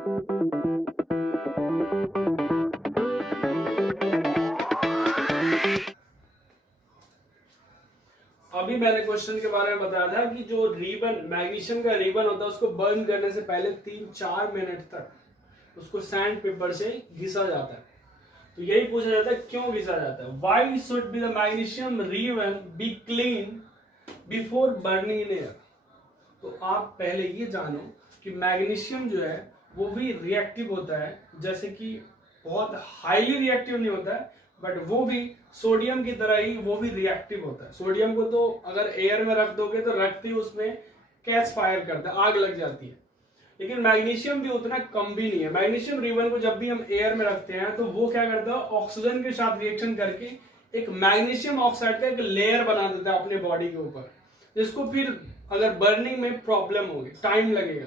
अभी मैंने क्वेश्चन के बारे में बताया था कि जो रिबन, मैग्नीशियम का रिबन होता है, उसको बर्न करने से पहले 3-4 मिनट तक उसको सैंड पेपर से घिसा जाता है। तो यही पूछा जाता है क्यों घिसा जाता है। Why should be the magnesium ribbon be clean before burning in air. तो आप पहले ये जानो कि मैग्नीशियम जो है वो भी रिएक्टिव होता है, जैसे कि बहुत हाईली रिएक्टिव नहीं होता है, बट वो भी सोडियम की तरह ही वो भी रिएक्टिव होता है। सोडियम को तो अगर एयर में रख दोगे तो रखते ही उसमें कैच फायर करता है, आग लग जाती है। लेकिन मैग्नीशियम भी उतना कम भी नहीं है। मैग्नीशियम रिबन को जब भी हम एयर में रखते हैं तो वो क्या करता है, ऑक्सीजन के साथ रिएक्शन करके एक मैग्नीशियम ऑक्साइड का एक लेयर बना देता है अपने बॉडी के ऊपर, जिसको फिर अगर बर्निंग में प्रॉब्लम होगी, टाइम लगेगा।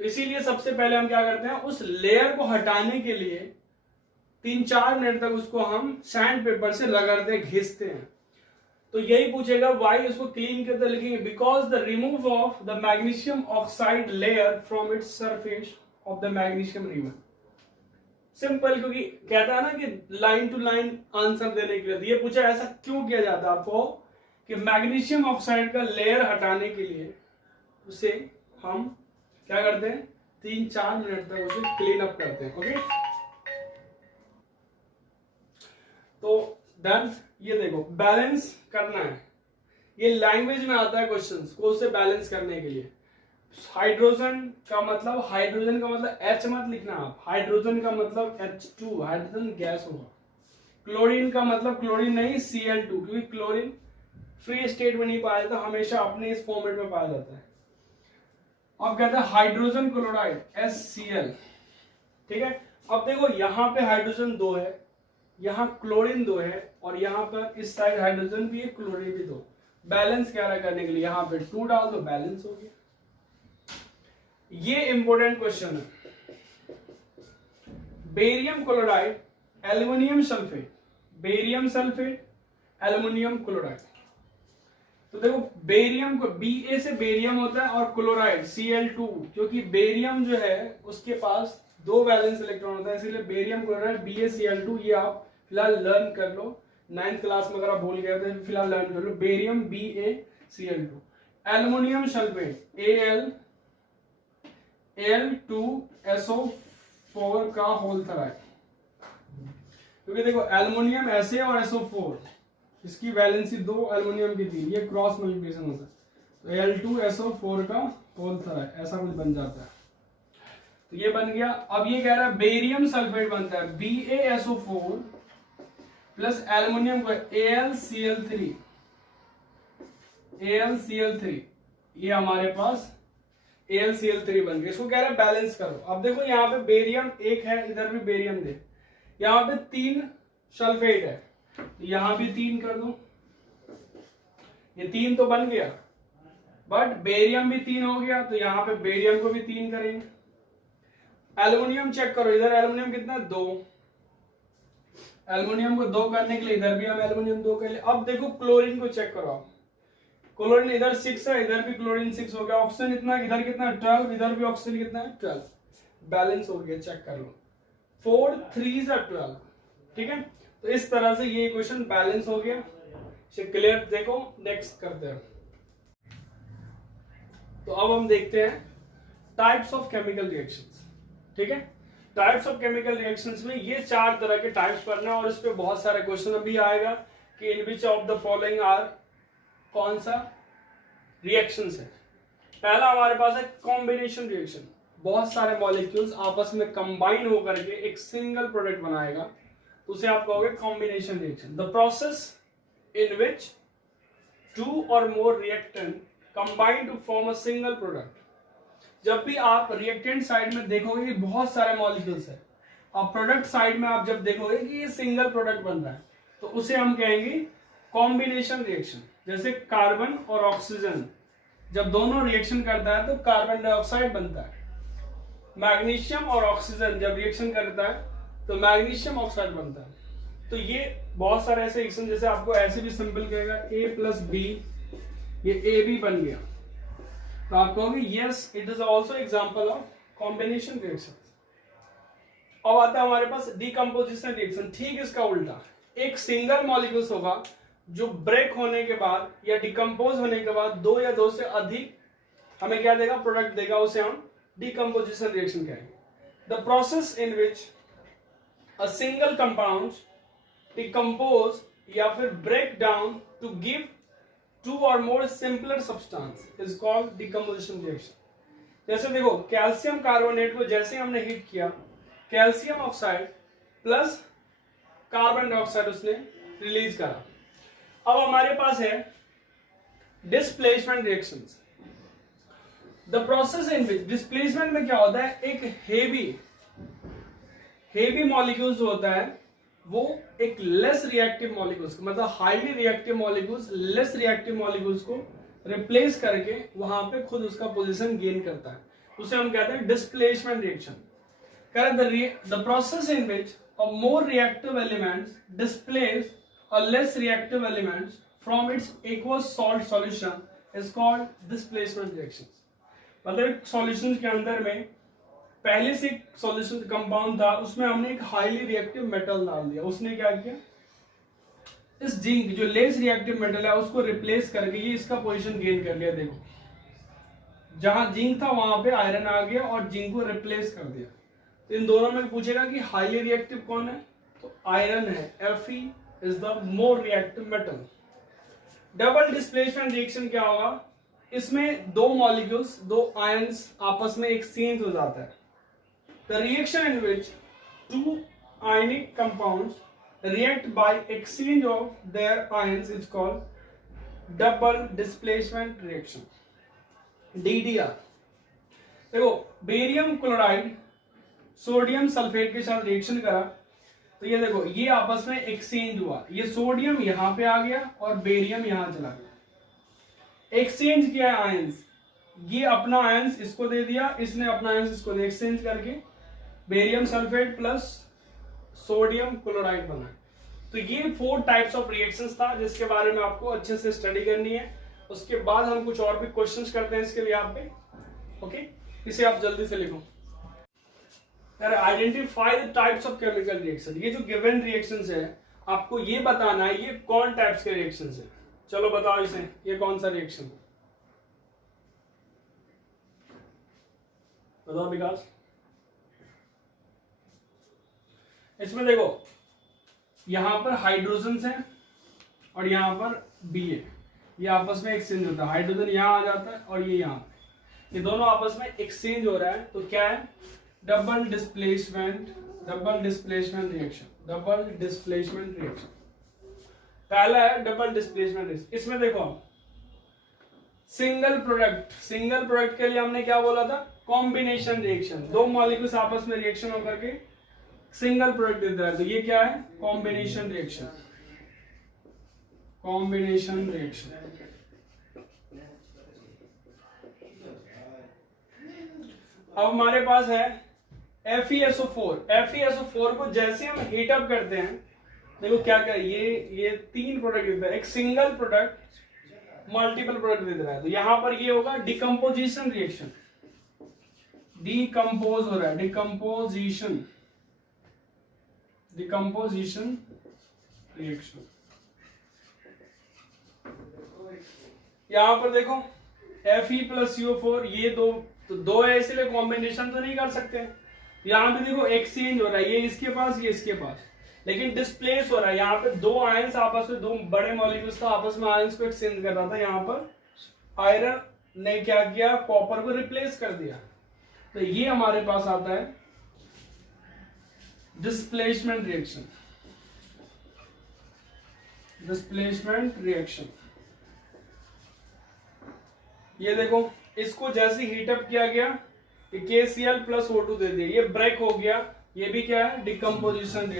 तो इसीलिए सबसे पहले हम क्या करते हैं, उस लेयर को हटाने के लिए 3-4 मिनट तक उसको हम सैंड पेपर से रगड़ते घिसते हैं। तो यही पूछेगा व्हाई उसको क्लीन करते, लिखेंगे because the remove of the magnesium oxide layer from its surface of the magnesium ribbon. Simple, क्योंकि कहता है ना कि लाइन टू लाइन आंसर देने के लिए। ये पूछा ऐसा क्यों किया जाता है आपको कि मैग्नीशियम ऑक्साइड का लेयर हटाने के लिए उसे हम क्या करते हैं, 3-4 मिनट तक उसे क्लीन अप करते हैं। ओके, तो डन। ये देखो, बैलेंस करना है, ये लैंग्वेज में आता है क्वेश्चंस को उसे बैलेंस करने के लिए। हाइड्रोजन का मतलब H मत लिखना आप, हाइड्रोजन का मतलब H2, हाइड्रोजन गैस होगा। क्लोरीन का मतलब क्लोरीन नहीं, Cl2, क्योंकि क्लोरीन फ्री स्टेट में नहीं पाया जाता, हमेशा अपने इस फॉर्मेट में पाया जाता है। अब कहते हैं हाइड्रोजन क्लोराइड HCl, ठीक है। अब देखो यहाँ पे हाइड्रोजन 2 है, यहाँ क्लोरीन 2 है, और यहाँ पर इस साइड हाइड्रोजन भी है, क्लोरीन भी 2। बैलेंस क्या है करने के लिए यहाँ पे 2 डाल दो, बैलेंस हो गया। ये इंपॉर्टेंट क्वेश्चन है। Barium chloride, aluminium sulphate, barium sulphate, aluminium chloride. तो देखो, बेरियम को Ba से बेरियम होता है, और क्लोराइड Cl2, क्योंकि बेरियम जो है उसके पास 2 वैलेंस इलेक्ट्रॉन होता है, इसलिए बेरियम क्लोराइड BaCl2। ये आप फिलहाल लर्न कर लो, 9th क्लास में अगर आप भूल गए तो फिलहाल लर्न कर लो, barium BaCl2। Aluminium sulphate Al2SO4 का होल थराइड, क्योंकि देखो एल्युमिनियम ऐसे और SO4, इसकी वैलेंसी 2, एल्युमिनियम की 3, ये क्रॉस मल्टीप्लिकेशन होता है, तो Al2SO4 का होल थराइड ऐसा कुछ बन जाता है। तो ये बन गया। अब ये कह रहा है बेरियम सल्फेट बनता है BaSO4 प्लस एल्युमिनियम को AlCl3, ये हमारे पास AlCl3 बन गया। इसको कह रहा है बैलेंस करो। अब देखो यहाँ पे बेरियम 1 है, इधर भी बेरियम दे, यहाँ पे 3 सल्फेट है, तो यहाँ भी 3 कर दो, ये 3 तो बन गया, बट बेरियम भी 3 हो गया, तो यहाँ पे बेरियम को भी 3 करेंगे। एल्युमिनियम चेक करो, इधर एल्युमिनियम कितना, 2। एल्युमिनियम को 2 करने के लिए इधर भी हम एल्युमिनियम 2 कर ले। अब देखो क्लोरीन को चेक करो, क्लोरीन इधर 6 है, इधर भी क्लोरीन 6 हो गया। ऑक्सीजन इतना, इधर कितना 12, इधर भी ऑक्सीजन कितना है 12, बैलेंस हो गया। चेक कर लो, 4 3 12, ठीक है। तो इस तरह से ये इक्वेशन बैलेंस हो गया। क्लियर, देखो नेक्स्ट करते हैं। तो अब हम देखते हैं टाइप्स ऑफ केमिकल रिएक्शंस, ठीक है। टाइप्स ऑफ केमिकल रिएक्शंस में ये 4 तरह के टाइप्स पढ़ना है, और इस पे बहुत सारे क्वेश्चन अभी आएगा कि in which of the following are, कौन सा रिएक्शंस है। पहला हमारे पास है कॉम्बिनेशन रिएक्शन, बहुत सारे मॉलिक्यूल्स आपस में कंबाइन होकर के एक सिंगल प्रोडक्ट बनाएगा, तो उसे आप कहोगे combination reaction. The process in which 2 or more reactant combine to form a single product. जब भी आप रिएक्टेंट साइड में देखोगे कि बहुत सारे मॉलिक्यूल्स है, और प्रोडक्ट साइड में आप जब देखोगे कि ये सिंगल प्रोडक्ट बन रहा है, तो उसे हम कहेंगे कॉम्बिनेशन रिएक्शन। जैसे कार्बन और ऑक्सीजन जब दोनों रिएक्शन करता है तो कार्बन डाइऑक्साइड बनता है। मैग्नीशियम और ऑक्सीजन जब रिएक्शन करता है तो मैग्नीशियम ऑक्साइड बनता है। तो ये बहुत सारे ऐसे रिएक्शन, जैसे आपको ऐसे भी सिंपल कहेगा A+B, ये AB बन गया, तो आप कहोगे yes it is also example of combination reaction. अब आता है हमारे पास डिकम्पोजिशन रिएक्शन, ठीक इसका उल्टा। एक सिंगल मॉलिक्यूल्स होगा जो ब्रेक होने के बाद या डिकम्पोज होने के बाद दो या दो से अधिक हमें क्या देगा, प्रोडक्ट देगा, उसे हम डिकम्पोजिशन रिएक्शन कहेंगे। The process in which a single compound decompose या फिर break down to give two or more simpler substance is called decomposition reaction. जैसे देखो कैल्शियम कार्बोनेट को जैसे हमने हीट किया, calcium oxide plus carbon dioxide उसने रिलीज करा। अब हमारे पास है displacement reactions. The process in which displacement में क्या होता है, एक हेवी मॉलिक्यूल्स होता है वो एक लेस रिएक्टिव मॉलिक्यूल्स, मतलब highly reactive molecules less reactive molecules को रिप्लेस करके वहां पे खुद उसका पोजीशन गेन करता है, उसे हम कहते हैं displacement reaction. The process in which a more reactive elements displace a less reactive elements from its aqueous salt solution is called displacement reaction. मतलब एक सॉल्यूशन के अंदर में पहले से एक सॉल्यूशन कंपाउंड था, उसमें हमने एक हाईली रिएक्टिव मेटल डाल दिया, उसने क्या किया, इस जिंक जो लेस रिएक्टिव मेटल है उसको रिप्लेस करके ये इसका पोजीशन गेन कर लिया। देखो जहां जिंक था वहां पे आयरन आ गया और जिंक को रिप्लेस कर दिया। तो इन दोनों में पूछेगा कि हाईली रिएक्टिव कौन है, तो आयरन है, Fe is the more reactive metal. Double displacement reaction क्या होगा, इसमें दो मॉलिक्यूल्स, दो आयंस आपस में एक्सचेंज हो जाता है। The reaction in which two ionic compounds react by exchange of their ions is called double displacement reaction, DDR। देखो बेरियम क्लोराइड सोडियम सल्फेट के साथ रिएक्शन करा, तो ये देखो ये आपस में एक्सचेंज हुआ, ये सोडियम यहां पे आ गया और बेरियम यहां चला गया। एक्सचेंज किया है आयंस, ये अपना आयंस इसको दे दिया, इसने अपना आयंस इसको दे, एक्सचेंज करके barium sulphate plus sodium chloride बना। तो ये 4 टाइप्स ऑफ रिएक्शंस था जिसके बारे में आपको अच्छे से स्टडी करनी है। उसके बाद हम कुछ और भी क्वेश्चंस करते हैं इसके लिए आप पे, ओके। इसे आप जल्दी से लिखो। Identify the types of chemical reaction. ये जो गिवन रिएक्शंस है आपको ये बताना है ये कौन टाइप्स के रिएक्शंस है। चलो बताओ इसे, ये कौन सा रिएक्शन, बताओ विकास। इसमें देखो यहां पर हाइड्रोजन है और यहां पर बी है, ये आपस में एक्सचेंज होता है, हाइड्रोजन यहां आ जाता है और ये यहां, ये दोनों आपस में एक्सचेंज हो रहा है, तो क्या है, double displacement reaction. Double displacement reaction पहला है डबल डिस्प्लेसमेंट रिएक्शन। इसमें देखो सिंगल प्रोडक्ट के लिए हमने क्या बोला था, कॉम्बिनेशन रिएक्शन। दो मॉलिक्यूल्स आपस में रिएक्शन होकर के सिंगल प्रोडक्ट देता है, तो ये क्या है, कॉम्बिनेशन रिएक्शन। अब हमारे पास है FeSO4 को जैसे हम हीट अप करते हैं, देखो क्या क्या ये 3 प्रोडक्ट देता है, एक सिंगल प्रोडक्ट मल्टीपल प्रोडक्ट दे रहा है, तो यहां पर ये होगा डिकम्पोजिशन रिएक्शन, डिकम्पोज हो रहा है, डिकम्पोजिशन रिएक्शन। यहां पर देखो Fe प्लस CO4, ये दो है इसलिए कॉम्बिनेशन तो नहीं कर सकते। यहां पे देखो एक्सचेंज हो रहा है, ये इसके पास ये इसके पास, लेकिन डिस्प्लेस हो रहा है। यहाँ पे दो आयंस आपस में, दो बड़े मॉलिक्यूल्स था आपस में आयंस को एक्सचेंज कर रहा था, यहाँ पर आयरन ने क्या किया, कॉपर को रिप्लेस कर दिया, तो ये हमारे पास आता है डिस्प्लेसमेंट रिएक्शन। ये देखो इसको जैसे हीटअप किया गया, KCl प्लस O2 दे दिया, ये ब्रेक हो गया, ये भी क्या है, डिकम्पोजिशन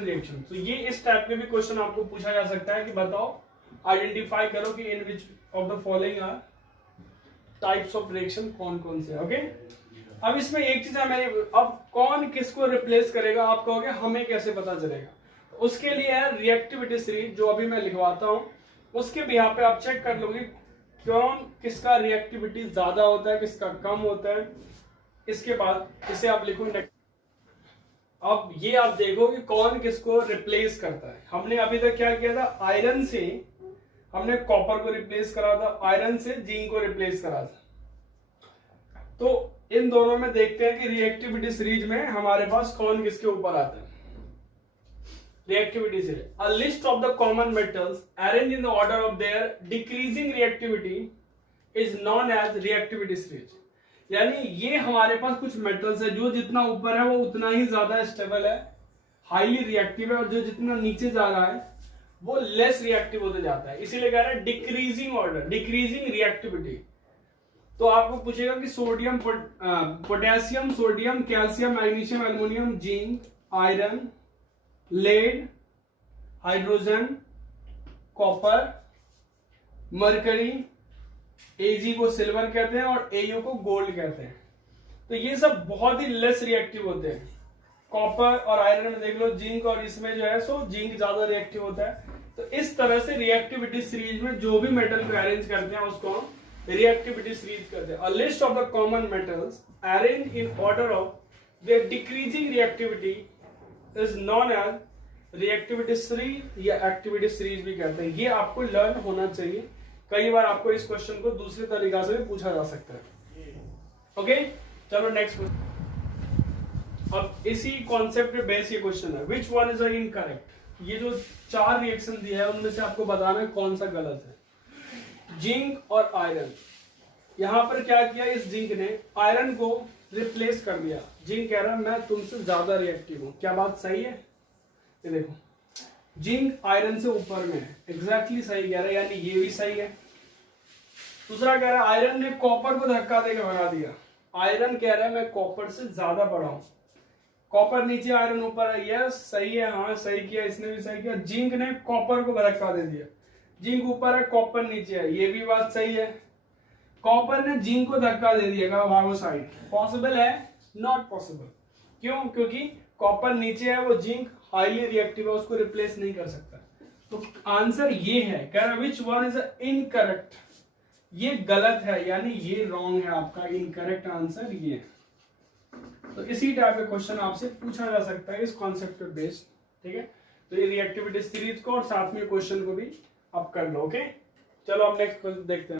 रिएक्शन। तो ये इस टाइप के भी क्वेश्चन आपको पूछा जा सकता है कि बताओ, आइडेंटिफाई करो कि in which of the following are types of reaction कौन कौन से। ओके, अब इसमें एक चीज है मेरी, अब कौन किसको रिप्लेस करेगा आप कहोगे हमें कैसे पता चलेगा, उसके लिए है रिएक्टिविटी सीरीज जो अभी मैं लिखवाता हूं, उसके भी यहाँ पे आप चेक कर लोगे कौन किसका रिएक्टिविटी ज्यादा होता है, किसका कम होता है, इसके बाद इसे आप लिखो नेक्स्ट। अब ये आप देखो कि कौन किसको रिप्लेस करता है। हमने अभी तक क्या किया था, आयरन से हमने कॉपर को रिप्लेस करा था, आयरन से जिंक को रिप्लेस करा था। तो इन दोनों में देखते हैं कि रिएक्टिविटी सीरीज में हमारे पास कौन किसके ऊपर आता है। Reactivity series, a list of the common metals arrange in the order of their decreasing reactivity is known as reactivity series. यानी ये हमारे पास कुछ मेटल्स है जो जितना ऊपर है वो उतना ही ज्यादा स्टेबल है, हाईली रिएक्टिव है, और जो जितना नीचे जा रहा है वो लेस रिएक्टिव होते जाता है। इसीलिए कह रहे हैं डिक्रीजिंग ऑर्डर, डिक्रीजिंग रिएक्टिविटी। तो आपको पूछेगा कि sodium, potassium, sodium, calcium, magnesium, aluminium, zinc, iron, lead, hydrogen, copper, mercury, AG को सिल्वर कहते हैं और एयू को गोल्ड कहते हैं। तो ये सब बहुत ही लेस रिएक्टिव होते हैं। कॉपर और आयरन में देख लो, जिंक और इसमें जो है सो जिंक ज्यादा रिएक्टिव होता है। तो इस तरह से रिएक्टिविटी सीरीज में जो भी मेटल को अरेंज करते हैं उसको हम रिएक्टिविटी सीरीज करते हैं। A list of the common metals arrange in order of their decreasing reactivity is known as reactivity series या एक्टिविटी सीरीज भी कहते हैं। ये आपको लर्न होना चाहिए। कई बार आपको इस क्वेश्चन को दूसरे तरीका से भी पूछा जा सकता है। ओके, चलो नेक्स्ट क्वेश्चन। अब इसी कॉन्सेप्ट पे बेस ये क्वेश्चन है, विच वन इज इनकरेक्ट। ये जो 4 रिएक्शन दिया है उनमें से आपको बताना है कौन सा गलत है। जिंक और आयरन, यहां पर क्या किया, इस जिंक ने आयरन को रिप्लेस कर दिया। जिंक कह रहा है मैं तुमसे ज्यादा रिएक्टिव हूं। क्या बात सही है? ये देखो, जिंक आयरन से ऊपर में है, एग्जैक्टली सही कह रहा है, यानी ये भी सही है। दूसरा कह रहा है आयरन ने कॉपर को धक्का देकर भगा दिया। आयरन कह रहा है मैं कॉपर से ज्यादा बड़ा हूं। कॉपर नीचे, आयरन ऊपर है, यस सही है, हाँ सही किया, इसने भी सही किया। जिंक ने कॉपर को धक्का दे दिया। जिंक ऊपर है, कॉपर नीचे है, ये भी बात सही है। कॉपर ने जिंक को धक्का दे दिया, कहा भागो साइड। पॉसिबल है? Not possible. क्यों? क्योंकि कॉपर नीचे है, वो जिंक हाईली रिएक्टिव है, उसको रिप्लेस नहीं कर सकता। तो आंसर ये है, कह रहा विच वन इज इनकरेक्ट, ये गलत है, यानी ये रॉन्ग है आपका। इनकरेक्ट आंसर ये है। तो इसी टाइप का क्वेश्चन आपसे पूछा जा सकता है इस कॉन्सेप्ट पे बेस्ड। ठीक है, तो ये रिएक्टिविटी सीरीज को और साथ में क्वेश्चन को भी आप कर लो। ओके, चलो अब नेक्स्ट क्वेश्चन देखते हैं।